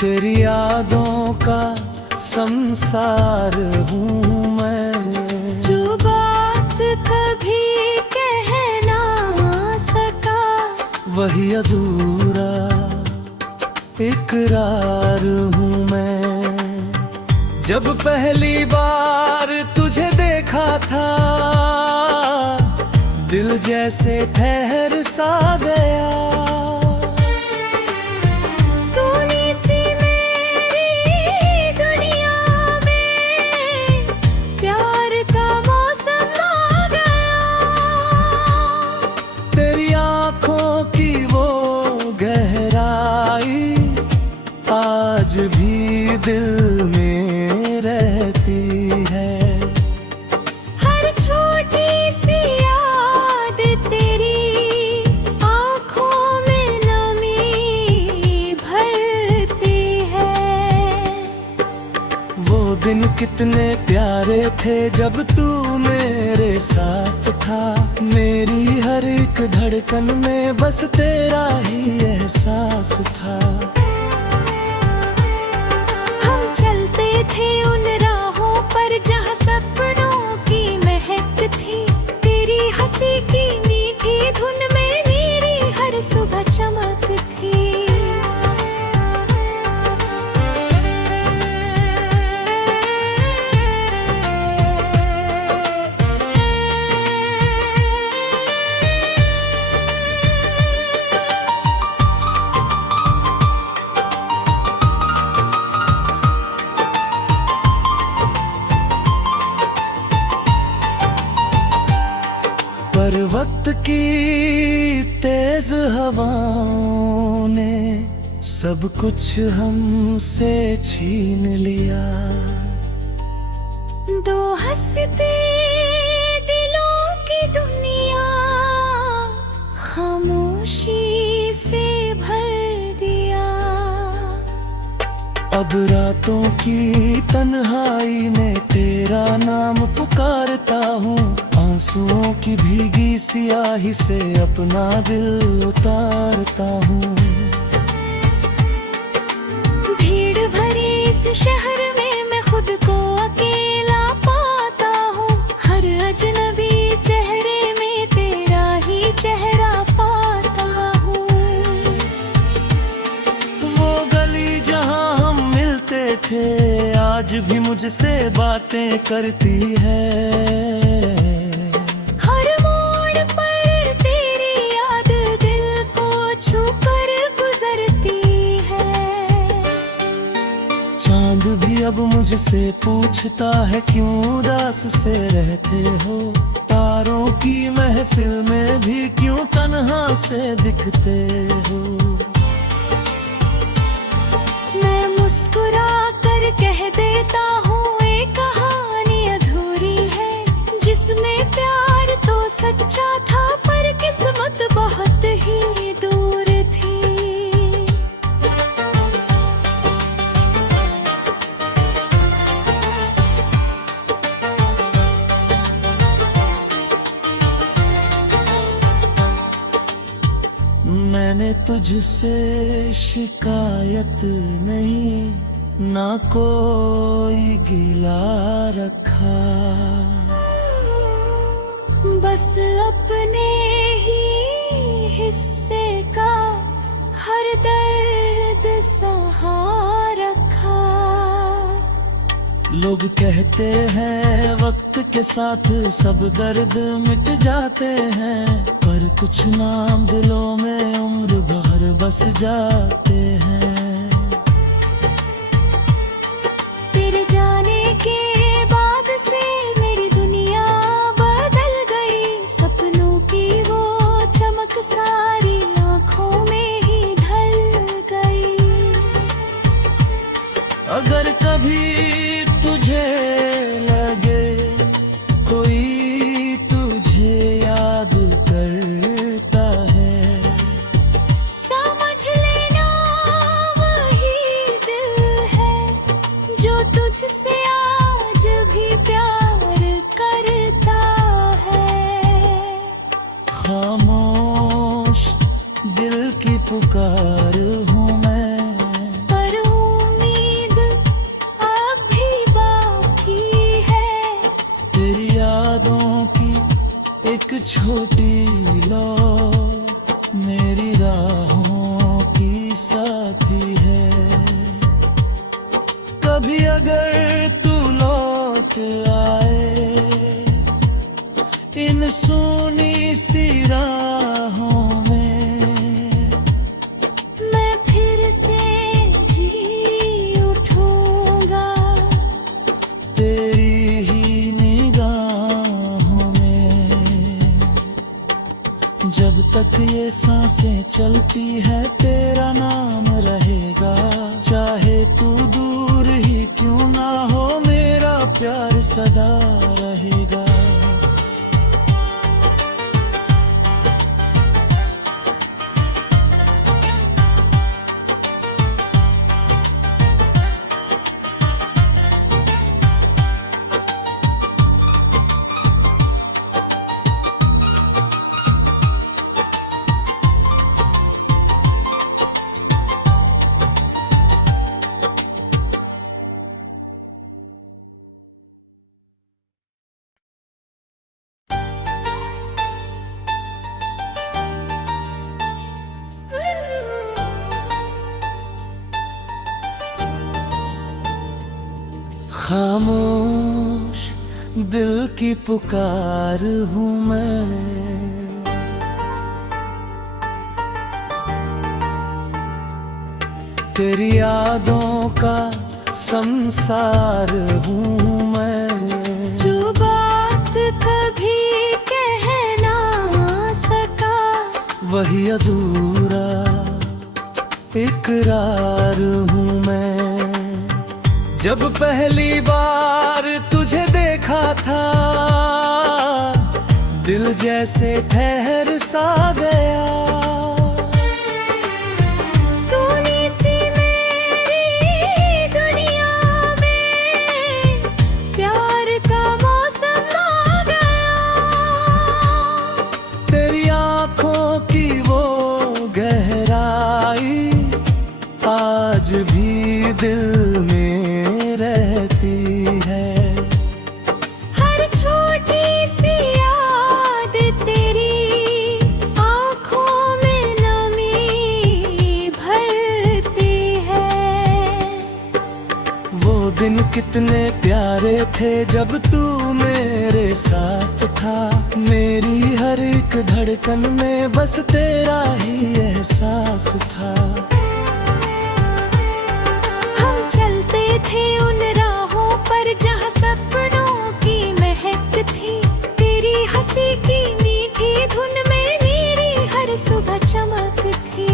तेरी यादों का संसार हूँ मैं, जो बात कभी कह ना सका वही अधूरा इकरार हूँ मैं। जब पहली बार तुझे देखा था, दिल जैसे ठहर सा गया। सोनी सी मेरी दुनिया में प्यार का मौसम आ गया। तेरी आँखों की वो गहराई आज भी दिल में रहती है। हर छोटी सी याद तेरी आँखों में नमी भरती है। वो दिन कितने प्यारे थे जब तू मेरे साथ था। मेरी हर एक धड़कन में बस तेरा ही एहसास था। हम चलते थे उन राहों पर जहाँ सपनों की महक थी। तेरी हंसी की मीठी धुन में मेरी हर सुबह चमक थी। पर वक्त की तेज हवाओं ने सब कुछ हमसे छीन लिया। दो हंसते दिलों की दुनिया खामोशी से भर दिया। अब रातों की तन्हाई में तेरा नाम पुकारता हूँ। आंसुओं की भीगी सियाही से अपना दिल उतारता हूँ। भीड़ भरी इस शहर में मैं खुद को अकेला पाता हूँ। हर अजनबी चेहरे में तेरा ही चेहरा पाता हूँ। वो गली जहाँ हम मिलते थे आज भी मुझसे बातें करती है। हर मोड़ पर तेरी याद दिल को छूकर गुजरती है। चांद भी अब मुझसे पूछता है क्यों उदास से रहते हो। तारों की महफिल में भी क्यों तन्हा से दिखते हो। मैं मुस्कुरा कर कह देता हूँ एक कहानी अधूरी है। जिसमें प्यार तो सच्चा था पर किस्मत बहुत ही दूर थी। मैंने तुझसे शिकायत नहीं, ना कोई गिला रखा। बस अपने ही हिस्से का हर दर्द सहा रखा। लोग कहते हैं वक्त के साथ सब दर्द मिट जाते हैं, पर कुछ नाम दिलों में उम्र भर बस जाते हैं। तेरे जाने के बाद से मेरी दुनिया बदल गई। सपनों की वो चमक सारी आँखों में ही ढल गई। अगर कभी तुझे लगे कोई तुझे याद करता है, समझ लेना वही दिल है जो तुझसे आज भी प्यार करता है। खामोश दिल की पुकार हूँ मैं, पर हूँ साथी है। कभी अगर तू लौट आए इन सूनी सी राहों में, मैं फिर से जी उठूंगा तेरी ही निगाहों में। जब तक ये सांसें चलती है तेरा नाम रहेगा, चाहे तू दूर ही क्यों ना हो मेरा प्यार सदा रहेगा। खामोश दिल की पुकार हूँ मैं, तेरी यादों का संसार हूँ मैं। जो बात कभी कह ना सका वही अधूरा इकरार हूँ मैं। जब पहली बार तुझे देखा था दिल जैसे ठहर सा गया। सोनी सी मेरी दुनिया में प्यार का मौसम आ गया। तेरी आँखों की वो गहराई आज भी दिल में रहती है। हर छोटी सी याद तेरी आँखों में नमी भरती है। वो दिन कितने प्यारे थे जब तू मेरे साथ था, मेरी हर एक धड़कन में बस तेरा ही एहसास था। चलते थे उन राहों पर जहाँ सपनों की महक थी, तेरी हंसी की मीठी धुन में मेरी हर सुबह चमक थी।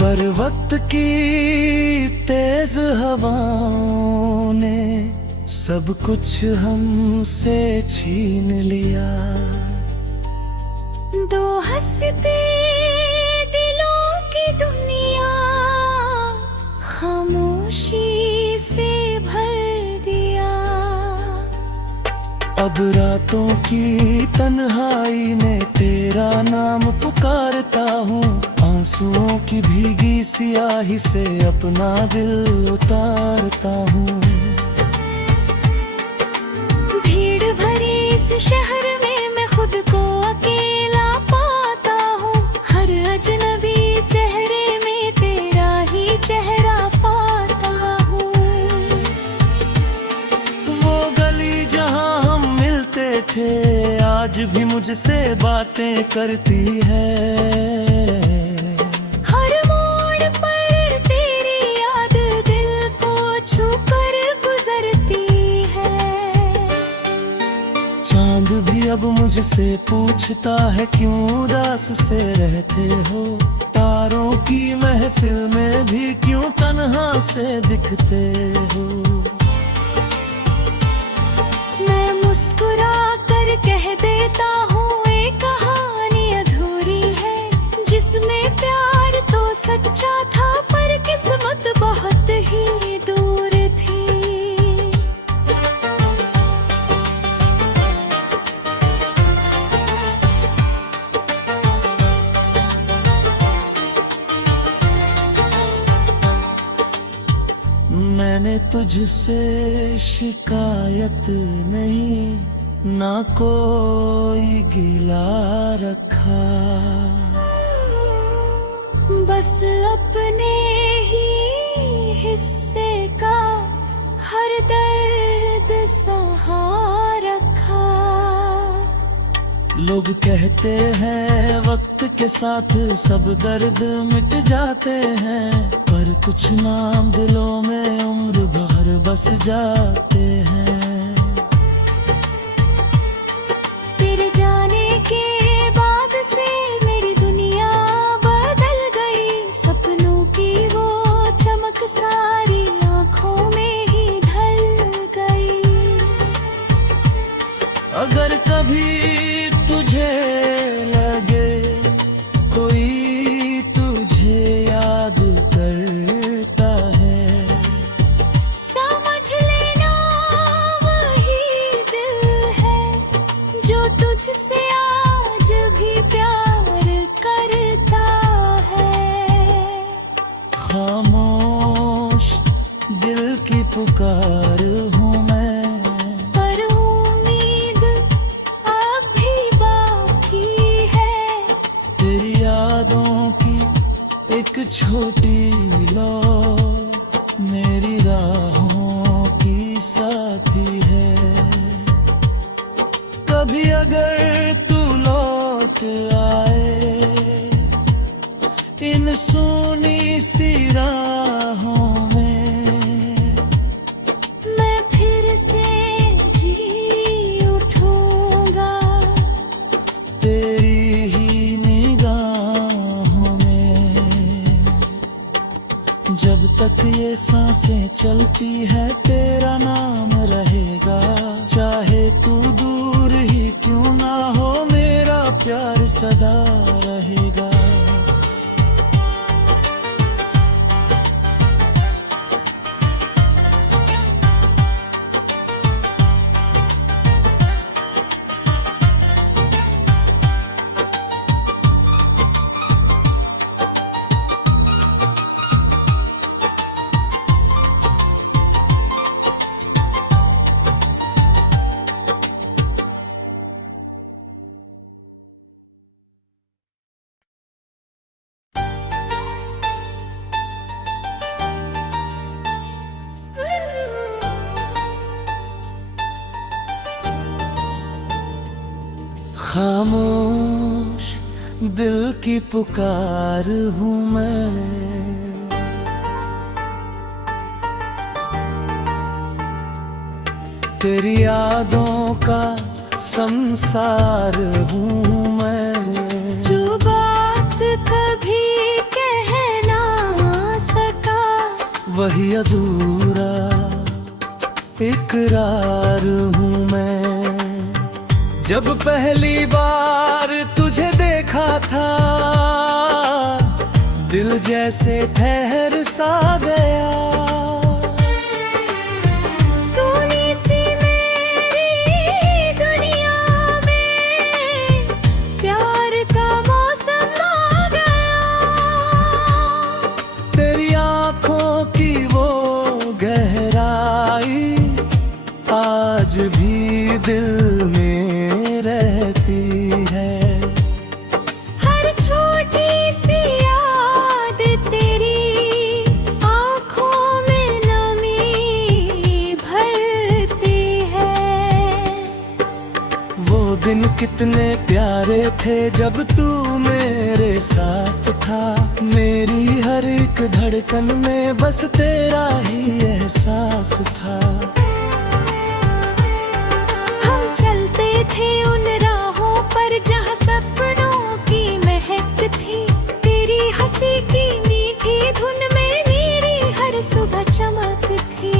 पर वक्त की तेज हवाओं ने सब कुछ हमसे छीन लिया। दो हंसते दिलों की दुनिया खामोशी से भर दिया। अब रातों की तन्हाई में तेरा नाम पुकारता हूँ, आंसुओं की भीगी सियाही से अपना दिल उतारता हूँ। भीड़ भरे इस शहर में मैं खुद को अकेला पाता हूँ, हर अजनबी चेहरे में तेरा ही चेहरा पाता हूँ। वो गली जहाँ हम मिलते थे आज भी मुझसे बातें करती है। चांद भी अब मुझसे पूछता है क्यों उदास से रहते हो, तारों की महफिल में भी क्यों तन्हा से दिखते हो। मैं मुस्कुरा कर कह देता हूँ एक कहानी अधूरी है, जिसमें प्यार तो सच्चा था पर किस्मत बहुत ही दूर थी। तुझसे शिकायत नहीं, ना कोई गिला रखा। बस अपने ही हिस्से का हर दर्द सहा रखा। लोग कहते हैं वक्त के साथ सब दर्द मिट जाते हैं, पर कुछ नाम दिलों में उम्र भर बस जाते हैं। तेरे जाने के बाद से मेरी दुनिया बदल गई, सपनों की वो चमक सारी आंखों में ही ढल गई। अगर कभी तुझे लगे कोई तुझे याद करता है, समझ लेना वही दिल है जो तुझसे आज भी प्यार करता है। खामोश दिल की पुकार हूँ मैं, पर उम्मीद अब भी बाकी है। तेरी यादों की एक छोटी लो मेरी राहों की साथी है। कभी अगर तू लौट आए इन सुनी सी राहों में, मैं फिर से जी उठूंगा तेरी ही निगाहों में। जब तक ये सांसें चलती है तेरा नाम रहेगा, चाहे तू दूर ही क्यों ना हो मेरा प्यार सदा रहेगा। खामोश दिल की पुकार हूँ मैं, तेरी यादों का संसार हूँ मैं। जो बात कभी कह ना सका वही अधूरा इकरार हूँ मैं। जब पहली बार तुझे देखा था दिल जैसे ठहर सा गया। सोनी सी मेरी दुनिया में प्यार का मौसम आ गया। तेरी आँखों की वो गहराई आज भी दिल में रहती है। हर छोटी सी याद तेरी आँखों में नमी भरती है। वो दिन कितने प्यारे थे जब तू मेरे साथ था, मेरी हर एक धड़कन में बस तेरा ही एहसास था। हम चलते थे उन राहों पर जहाँ सपनों की महक थी, तेरी हंसी की मीठी धुन में मेरी हर सुबह चमक थी।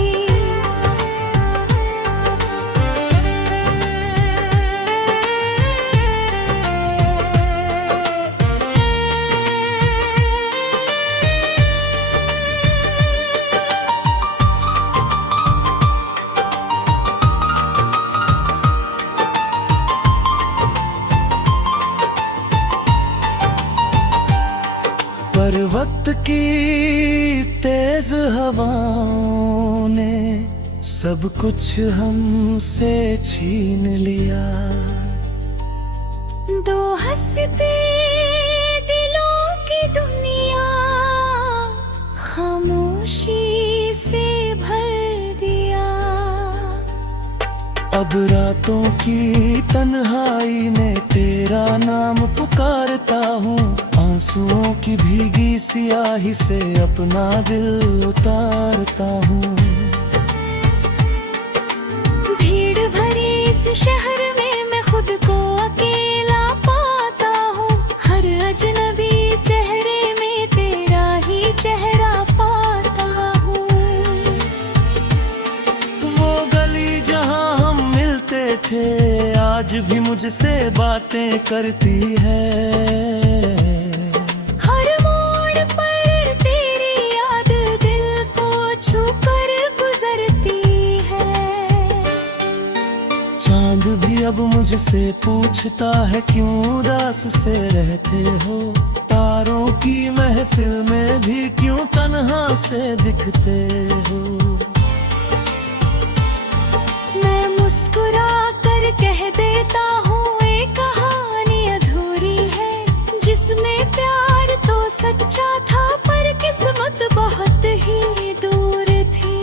पर वक्त की तेज हवाओं ने सब कुछ हमसे छीन लिया। दो हंसते दिलों की दुनिया खामोशी से भर दिया। अब रातों की तन्हाई में तेरा नाम पुकारता हूँ, आंसुओं की भीगी सियाही से अपना दिल उतारता हूँ। भीड़ भरी इस शहर में मैं खुद को अकेला पाता हूँ, हर अजनबी चेहरे में तेरा ही चेहरा पाता हूँ। वो गली जहाँ हम मिलते थे आज भी मुझसे बातें करती है। हर मोड़ पर तेरी याद दिल को छू कर गुजरती है। चांद भी अब मुझसे पूछता है क्यों उदास से रहते हो, तारों की महफिल में भी क्यों तन्हा से दिखते हो। मैं मुस्कुरा कर कह देता हूँ ये कहानी अधूरी है, जिसमें प्यार तो सच्चा था पर किस्मत बहुत ही दूर थी।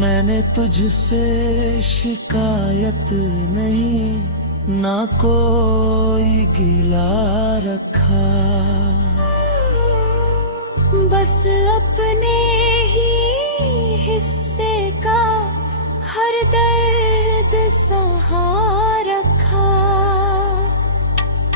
मैंने तुझसे शिकायत नहीं, ना कोई गिला रखा, बस अपने ही हिस्से का हर दर्द सहा रखा।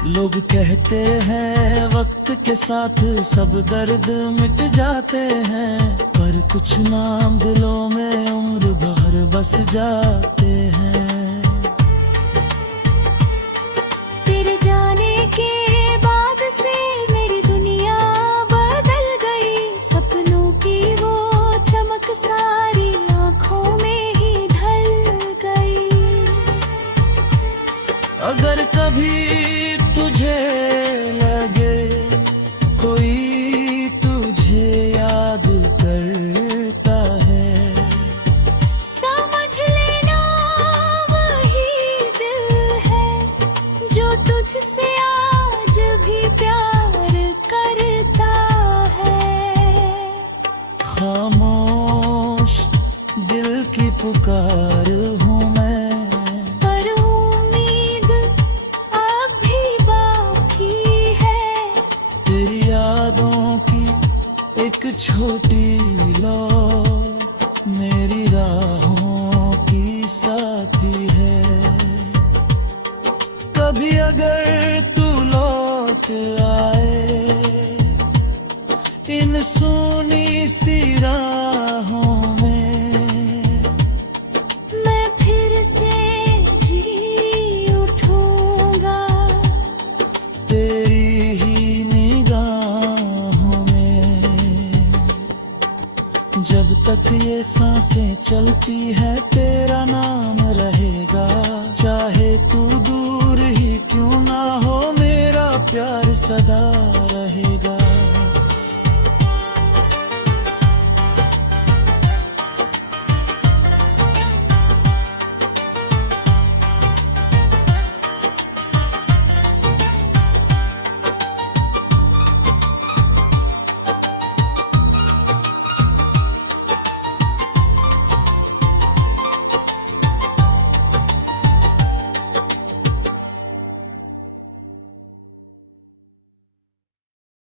लोग कहते हैं वक्त के साथ सब दर्द मिट जाते हैं, पर कुछ नाम दिलों में उम्र भर बस जाते हैं। तेरे जाने के बाद से मेरी दुनिया बदल गई, सपनों की वो चमक सारी आंखों में ही ढल गई। अगर कभी तुझे लगे कोई तुझे याद करता है, समझ लेना वही दिल है जो तुझसे आज भी प्यार करता है। खामोश दिल की पुकार हूँ मैं, पर उम्मीद अब भी बाकी है। तेरी यादों की एक छोटी लौ मेरी राहों की साथी है। कभी अगर तू लौट आए इन सूनी सी राहों में, मैं फिर से जी उठूंगा तेरी ही निगाहों में। जब तक ये सांसें चलती है तेरा नाम